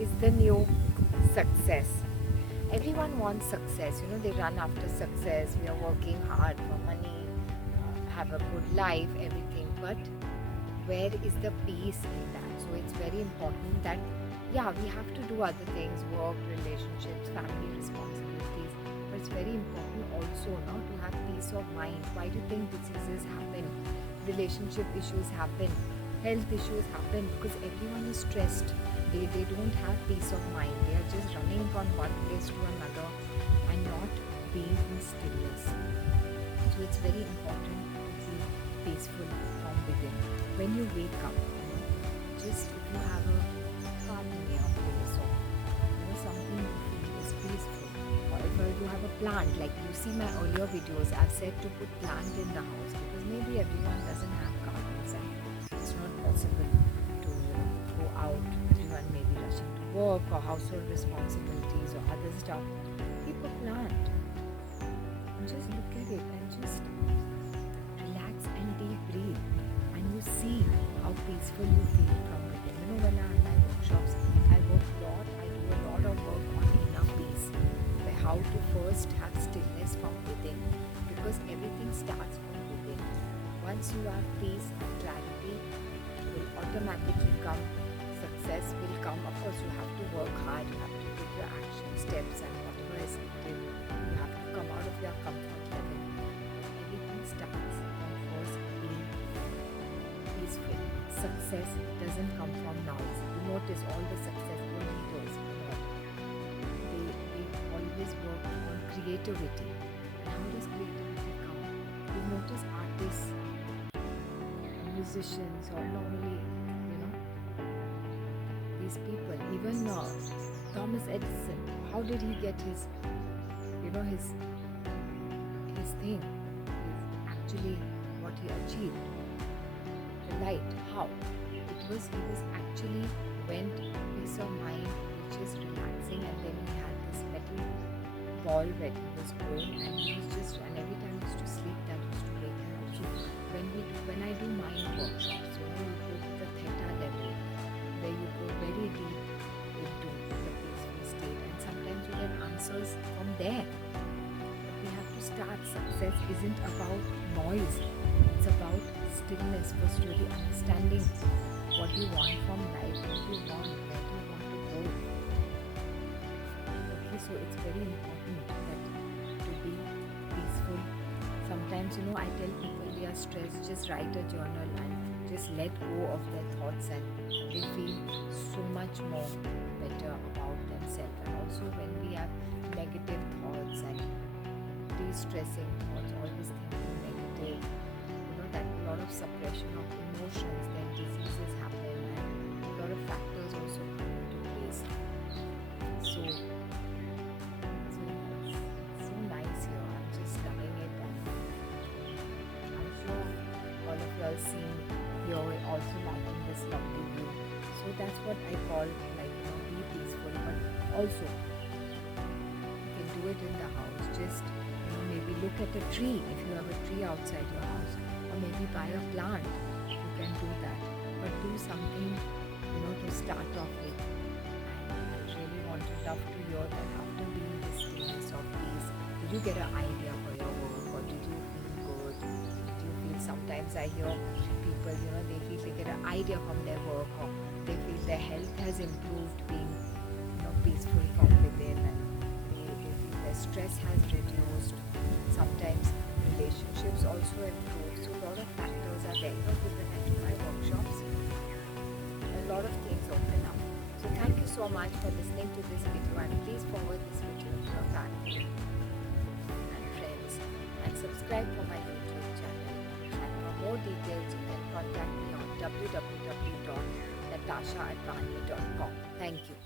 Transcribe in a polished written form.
is the new success. Everyone wants success, they run after success. We are working hard for money, have a good life, everything. But where is the peace in that? So it's very important that, yeah, we have to do other things, work, relationships, family responsibilities. But it's very important also now to have peace of mind. Why do you think diseases happen? Relationship issues happen, health issues happen because everyone is stressed. They don't have peace of mind. They are just running from one place to another and not being in stillness. So it's very important to be peaceful from within. When you wake up, just if you have a calm near place or something you feel is peaceful, or if you have a plant, like you see my earlier videos, I've said to put plant in the house because maybe everyone doesn't have gardens and it's not possible to go out. Everyone may be rushing to work or household responsibilities or other stuff. Keep a plant and just look at it and just relax and deep breathe, and you see how peaceful you feel from within. When I'm in my workshops, I do a lot of work on inner peace, how to first have stillness from within, because everything starts from within. Once you have peace and clarity, will automatically come. Success will come. Of course, you have to work hard, you have to take your action steps and whatever is needed. You have to come out of your comfort level. Everything starts from first being peaceful. Success doesn't come from noise. You notice all the successful leaders, they always work on creativity. And how does creativity come? You notice artists, musicians, or normally, these people. Even Thomas Edison, how did he get his thing? Is actually what he achieved. The light. How? He was actually went peace of mind, which is relaxing, and then he had this metal ball where he was going, and he was just, and every time he used to sleep, that used to wake him up. So when I do mind workshops, you go to the theta level, where you go very deep into the peaceful state, and sometimes you get answers from there. But we have to start. Success isn't about noise. It's about stillness. First, really understanding what you want from life, what you want, where you want to go. Okay, so it's very important that to be peaceful. Sometimes, I tell people they are stressed, just write a journal and just let go of their thoughts, and they feel so much more better about themselves. And also when we have negative thoughts and de-stressing thoughts, always thinking negative, that a lot of suppression of emotions, then diseases happen, and a lot of factors also come into place. So it's so nice here. I'm just loving it, and I'm sure all of you are seeing here also liking this lovely view. So that's what I call be peaceful, but also you can do it in the house. Just maybe look at a tree if you have a tree outside your house, or maybe buy a plant. You can do that, but do something to start off with. And I really love to hear that after being this stillness of peace, did you get an idea for your work, or did you feel good? Did you feel, sometimes I hear people, they feel they get an idea from their work, or they feel their health has improved being peaceful from within, and they feel their stress has reduced. Sometimes relationships also improve. So a lot of factors are there. Because when I do my workshops, a lot of things open up. So thank you so much for listening to this video, and please forward this video to your family and friends, and subscribe for my YouTube channel. And for more details, you can contact me on www.natashaadvani.com. Thank you.